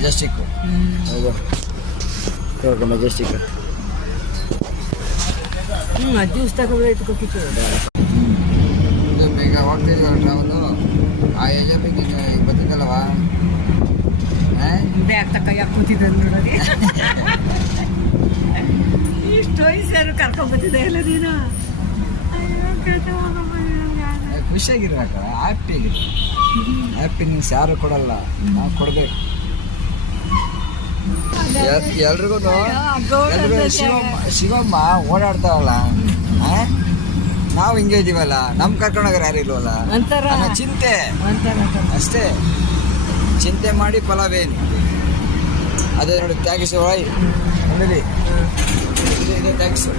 Majestic Majestic juice ತಗೊಳ್ಳಿ ಇಟ್ಕೊತಿತ್ತು ಇದು ಬೇಗ ಹೋಗ್ತಿದ್ವಲ್ಲ ಟ್ರಾವೆಲು ಆ ಏಜಲ್ಲಿ ಗೊತ್ತಿದ್ದಲ್ಲವಾ ಬ್ಯಾಗ್ ತಕ್ಕ ಯಾಕೆ ಕೂತಿದ್ದ ನೋಡೋದಿ ಇಷ್ಟು ವಯಸ್ಸಾರು ಕರ್ಕೊಂಡ್ಬತ್ತಿದ್ದೆ ಎಲ್ಲ ನೀನು ಖುಷಿಯಾಗಿರ್ಬೇಕ ಹ್ಯಾಪಿಯಾಗಿರು ಹ್ಯಾಪಿನೆಸ್ ಯಾರು ಕೊಡಲ್ಲ ನಾವು ಕೊಡ್ಬೇಕು ಎಲ್ರಿಗೂ ಶಿವಮ್ಮ ಓಡಾಡ್ತಾವಲ್ಲ ನಾವು ಹಿಂಗೆ ಇದೀವಲ್ಲ ನಮ್ ಕರ್ಕೊಂಡೋಗ್ರ ಯಾರು ಇಲ್ವಲ್ಲ ಅನ್ನೋ ಚಿಂತೆ ಅಷ್ಟೇ ಚಿಂತೆ ಮಾಡಿ ಫಲವೇನು ಅದೇ ನೋಡಿ ತ್ಯಾಗಿಸು ಒಳಗೆ ನೋಡಿ ಇದೆ ತ್ಯಾಗಿಸು